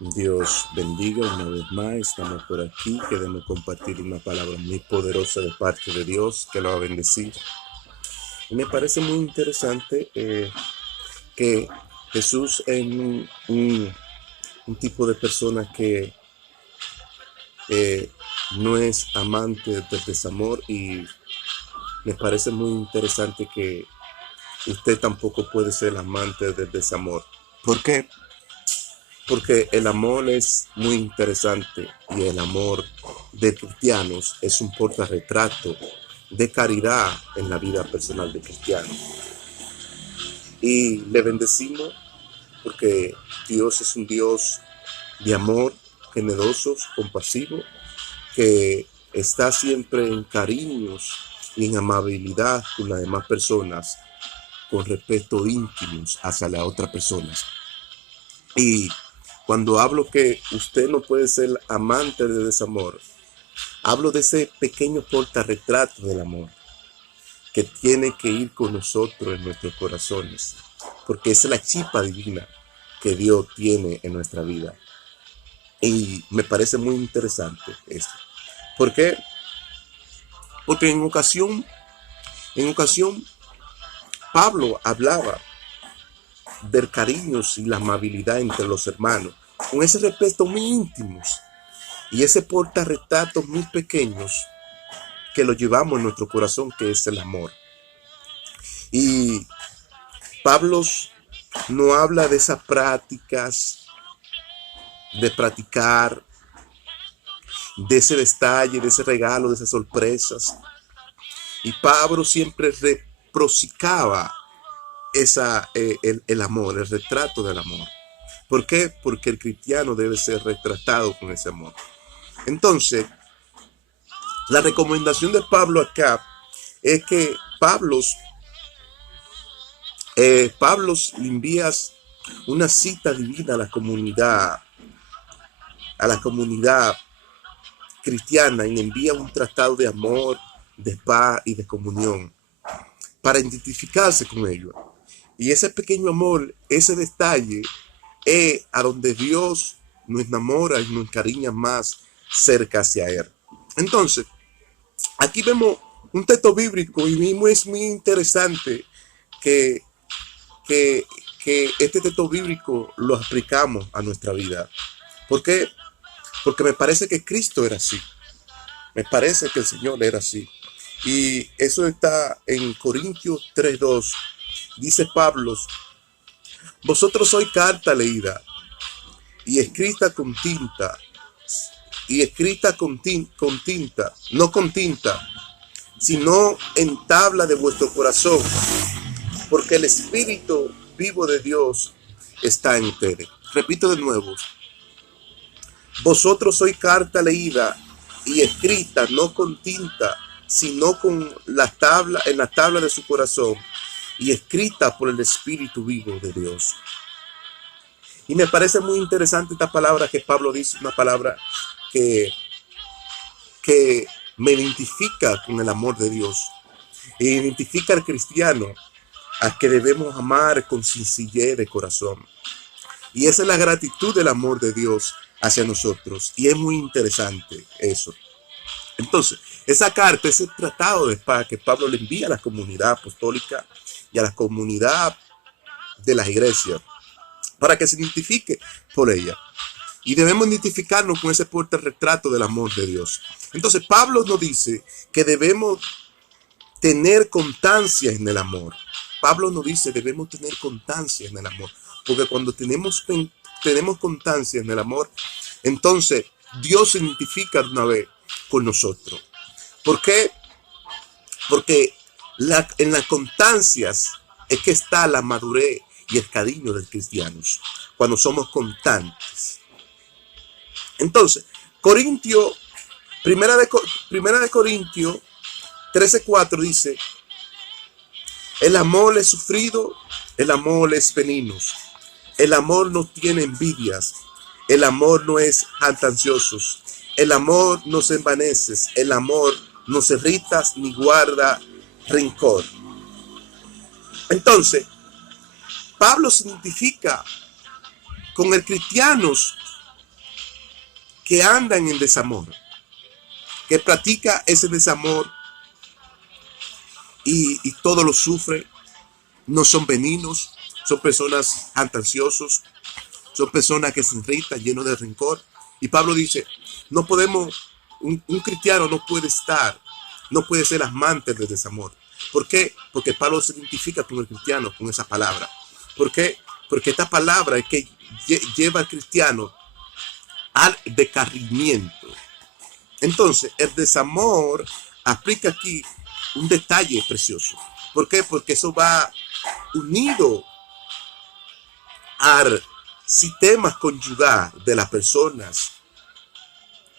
Dios bendiga una vez más. Estamos por aquí. Queremos compartir una palabra muy poderosa de parte de Dios que lo va a bendecir. Y me parece muy interesante que Jesús es un tipo de persona que no es amante del desamor, y me parece muy interesante que usted tampoco puede ser amante del desamor. ¿Por qué? Porque el amor es muy interesante, y el amor de cristianos es un portarretrato de caridad en la vida personal de cristianos. Y le bendecimos porque Dios es un Dios de amor, generoso, compasivo, que está siempre en cariños y en amabilidad con las demás personas, con respeto íntimos hacia las otras personas. Y cuando hablo que usted no puede ser amante de desamor, hablo de ese pequeño portarretrato del amor que tiene que ir con nosotros en nuestros corazones, porque esa es la chispa divina que Dios tiene en nuestra vida. Y me parece muy interesante esto. ¿Por qué? Porque en ocasión Pablo hablaba del cariño y la amabilidad entre los hermanos, con ese respeto muy íntimos y ese portarretratos muy pequeños que lo llevamos en nuestro corazón, que es el amor. Y Pablo no habla de esas prácticas, de practicar, de ese detalle, de ese regalo, de esas sorpresas. Y Pablo siempre reprocicaba el amor, el retrato del amor. ¿Por qué? Porque el cristiano debe ser retratado con ese amor. Entonces, la recomendación de Pablo acá es que Pablo le envías una cita divina a la comunidad cristiana, y le envía un tratado de amor, de paz y de comunión para identificarse con ellos. Y ese pequeño amor, ese detalle, es a donde Dios nos enamora y nos encariña más cerca hacia Él. Entonces, aquí vemos un texto bíblico, y mismo es muy interesante que, que, que este texto bíblico lo aplicamos a nuestra vida. ¿Por qué? Porque me parece que Cristo era así. Me parece que el Señor era así. Y eso está en Corintios 3:2. Dice Pablo: vosotros sois carta leída y escrita con tinta, con tinta, no con tinta, sino en tabla de vuestro corazón, porque el Espíritu vivo de Dios está en ustedes. Repito de nuevo: vosotros sois carta leída y escrita no con tinta, sino con en la tabla de su corazón, y escrita por el Espíritu vivo de Dios. Y me parece muy interesante esta palabra que Pablo dice, una palabra que, que me identifica con el amor de Dios, e identifica al cristiano a que debemos amar con sencillez de corazón. Y esa es la gratitud del amor de Dios hacia nosotros. Y es muy interesante eso. Entonces, esa carta, ese tratado de paz que Pablo le envía a la comunidad apostólica y a la comunidad de las iglesias, para que se identifique por ella. Y debemos identificarnos con ese portarretrato del amor de Dios. Entonces, Pablo nos dice que debemos tener constancia en el amor. Pablo nos dice debemos tener constancia en el amor. Porque cuando tenemos constancia en el amor, entonces Dios se identifica de una vez con nosotros. ¿Por qué? Porque en las constancias es que está la madurez y el cariño del cristiano, cuando somos constantes. Entonces, primera de Corintios 13:4 dice: el amor es sufrido, el amor es benigno, el amor no tiene envidias, el amor no es jactancioso, el amor no se envanece, el amor no se irrita ni guarda rencor. Entonces, Pablo se identifica con el cristiano que andan en desamor, que practica ese desamor y todo lo sufre, no son benignos, son personas ansiosos, son personas que se irritan, llenos de rencor. Y Pablo dice, no podemos, un cristiano no puede ser amante del desamor. ¿Por qué? Porque Pablo se identifica con el cristiano, con esa palabra. ¿Por qué? Porque esta palabra es que lleva al cristiano al descarrimiento. Entonces, el desamor aplica aquí un detalle precioso. ¿Por qué? Porque eso va unido al sistema conyugal de las personas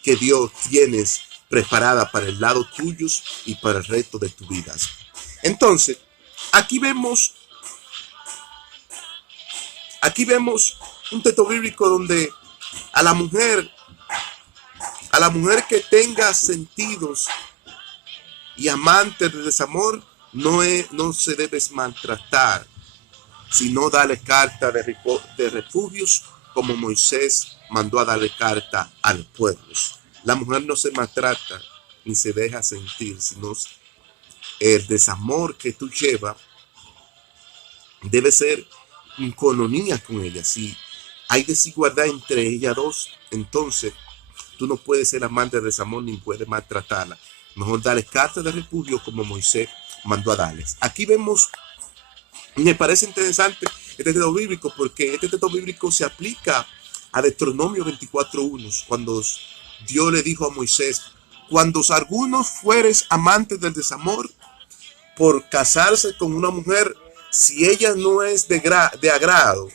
que Dios tiene preparadas para el lado tuyo y para el resto de tu vida. Entonces, aquí vemos un texto bíblico donde a la mujer que tenga sentidos y amante del desamor, no se debe maltratar, sino darle carta de refugios, como Moisés mandó a darle carta a los pueblos. La mujer no se maltrata ni se deja sentir, sino el desamor que tú llevas debe ser en coinonía con ella. Si hay desigualdad entre ellas dos, entonces tú no puedes ser amante del desamor ni puedes maltratarla. Mejor darles carta de refugio como Moisés mandó a darles. Aquí vemos, me parece interesante este texto bíblico, porque este texto bíblico se aplica a Deuteronomio 24:1, cuando Dios le dijo a Moisés, cuando algunos fueres amantes del desamor por casarse con una mujer, si ella no es de agrado,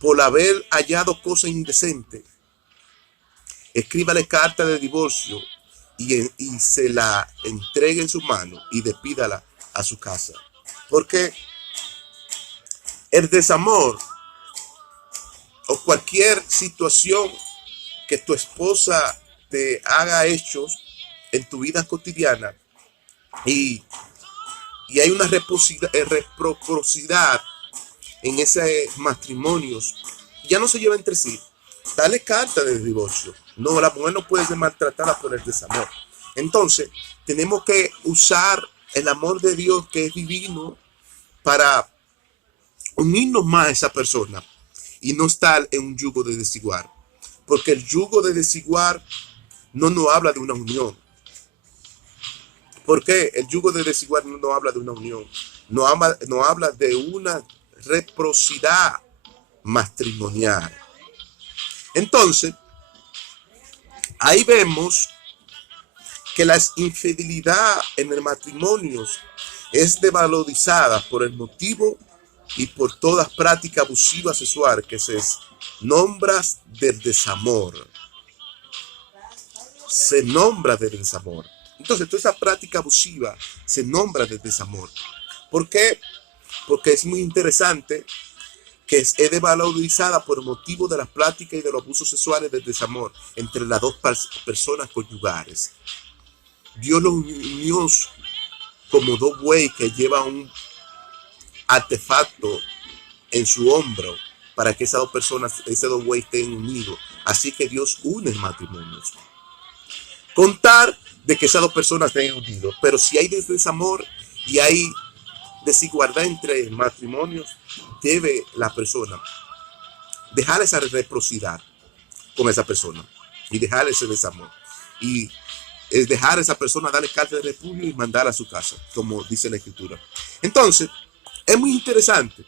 por haber hallado cosa indecente, escríbale carta de divorcio y se la entregue en su mano y despídala a su casa. Porque el desamor o cualquier situación que tu esposa te haga hechos en tu vida cotidiana y hay una reciprocidad en esos matrimonios, ya no se lleva entre sí, dale carta de divorcio. No, la mujer no puede ser maltratada por el desamor. Entonces, tenemos que usar el amor de Dios, que es divino, para unirnos más a esa persona y no estar en un yugo de desigual. Porque el yugo de desigual no nos habla de una unión. ¿Por qué? El yugo de desigual no habla de una unión. No habla de una reciprocidad matrimonial. Entonces, ahí vemos que la infidelidad en el matrimonio es devalorizada por el motivo y por toda práctica abusiva sexual que se nombra del desamor. Se nombra del desamor. Entonces, toda esa práctica abusiva se nombra del desamor. ¿Por qué? Porque es muy interesante que es devalorizada por el motivo de las prácticas y de los abusos sexuales del desamor entre las dos personas conyugales. Dios los unió como dos bueyes que llevan un artefacto en su hombro para que esas dos personas, esos dos bueyes estén unidos. Así que Dios une matrimonios. Contar de que esas dos personas estén unidos, pero si hay desamor y hay desigualdad entre matrimonios, debe la persona dejar esa reciprocidad con esa persona y dejar ese desamor y es dejar a esa persona darle carta de refugio y mandarla a su casa, como dice la escritura. Entonces, es muy interesante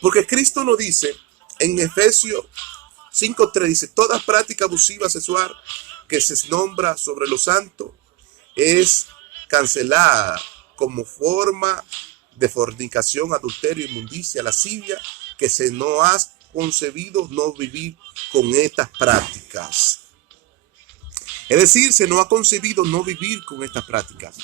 porque Cristo nos dice en Efesios 5:3, dice, toda práctica abusiva sexual que se nombra sobre los santos es cancelada como forma de fornicación, adulterio, inmundicia, lascivia, que se nos ha concebido no vivir con estas prácticas. Es decir, se nos ha concebido no vivir con estas prácticas.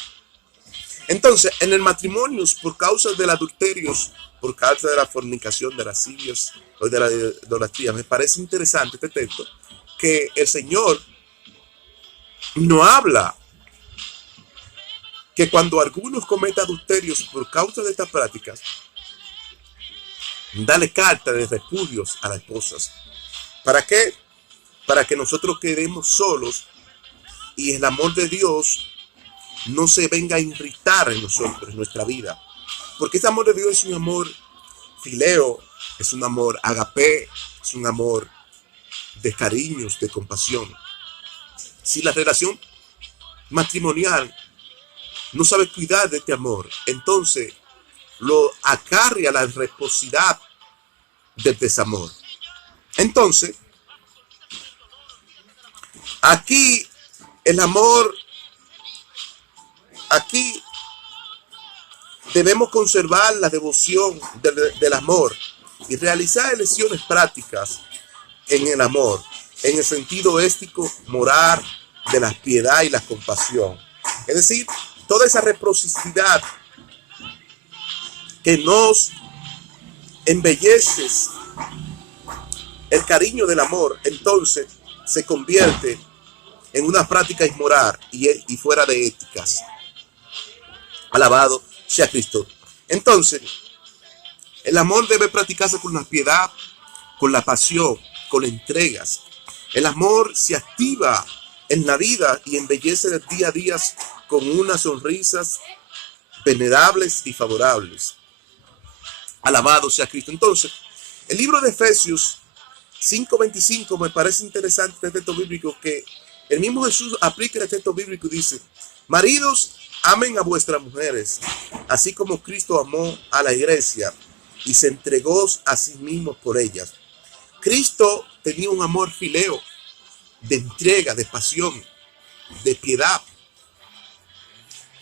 Entonces, en el matrimonio, por causa del adulterio, por causa de la fornicación, de las lascivias o de la idolatría, me parece interesante este texto, que el Señor no habla que cuando algunos cometen adulterios por causa de estas prácticas, dale carta de repudios a las esposas. ¿Para qué? para que nosotros quedemos solos y el amor de Dios no se venga a irritar en nosotros, en nuestra vida. Porque ese amor de Dios es un amor fileo, es un amor agape, es un amor de cariños, de compasión. Si la relación matrimonial no sabe cuidar de este amor, entonces lo acarrea la reciprocidad del desamor. Entonces, aquí el amor, aquí debemos conservar la devoción del amor y realizar elecciones prácticas en el amor, en el sentido ético, moral, de la piedad y la compasión. Es decir, toda esa reciprocidad que nos embellece el cariño del amor, entonces se convierte en una práctica inmoral y fuera de éticas. Alabado sea Cristo. Entonces, el amor debe practicarse con la piedad, con la pasión, con entregas. El amor se activa en la vida y embellece el día a día con unas sonrisas venerables y favorables. Alabado sea Cristo. Entonces, el libro de Efesios 5:25 me parece interesante este texto bíblico que el mismo Jesús aplica el texto bíblico y dice: maridos, amen a vuestras mujeres, así como Cristo amó a la iglesia y se entregó a sí mismo por ellas. Cristo tenía un amor fileo, de entrega, de pasión, de piedad.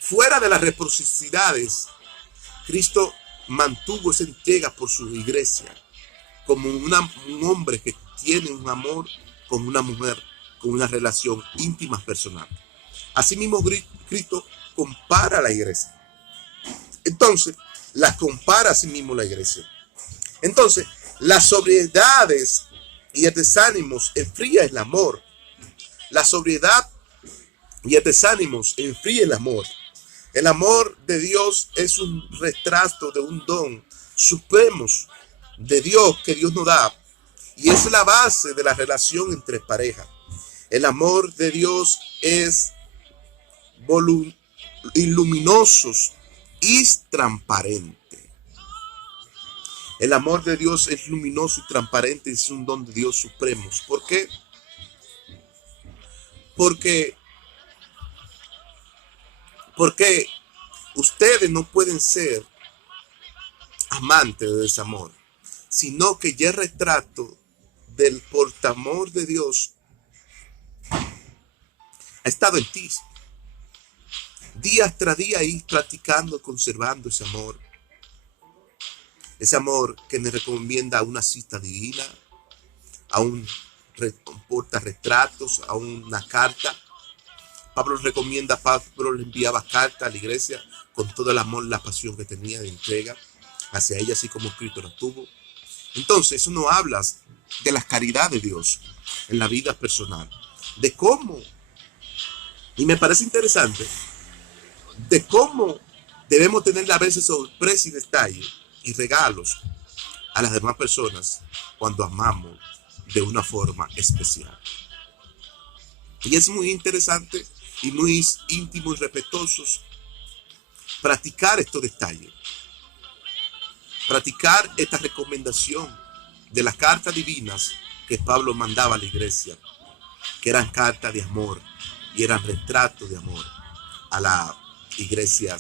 Fuera de las reciprocidades, Cristo mantuvo esa entrega por su iglesia, como un hombre que tiene un amor con una mujer, con una relación íntima personal. Asimismo, Cristo compara a la iglesia. Entonces, la compara a sí mismo la iglesia. Entonces, las sobriedades y el desánimo enfría el amor. La sobriedad y el desánimo enfría el amor. El amor de Dios es un retrato de un don supremo de Dios que Dios nos da. Y es la base de la relación entre parejas. El amor de Dios es luminoso y transparente. El amor de Dios es luminoso y transparente, es un don de Dios supremo. ¿Por qué? Porque ustedes no pueden ser amantes de ese amor, sino que ya el retrato del portamor de Dios ha estado en ti. Día tras día ir practicando, conservando ese amor. Ese amor que nos recomienda a una cita divina, a un portarretratos, a una carta. Pablo le enviaba carta a la iglesia con todo el amor, la pasión que tenía de entrega hacia ella, así como Cristo la tuvo. Entonces, eso nos habla de la caridad de Dios en la vida personal, de cómo, y me parece interesante, de cómo debemos tener a veces sorpresas y detalles y regalos a las demás personas cuando amamos de una forma especial. Y es muy interesante y muy íntimo y respetuosos practicar estos detalles, practicar esta recomendación de las cartas divinas que Pablo mandaba a la iglesia, que eran cartas de amor y eran retratos de amor a la iglesia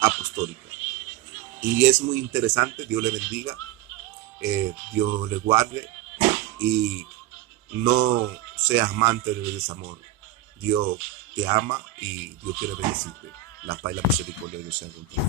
apostólica. Y es muy interesante. Dios le bendiga, Dios le guarde y no seas amante del desamor. Dios te ama y Dios quiere bendecirte. La paz y la misericordia de Dios sea contigo.